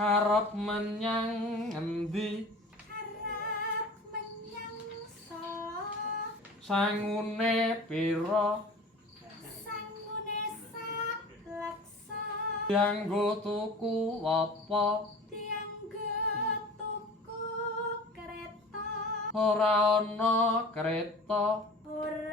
Arep menyang endi? Arep menyang Solo. Sangune pira? Sangune sak leksa. Dianggo tuku apa? Dianggo tuku kereta. Ora ana kereta. Ora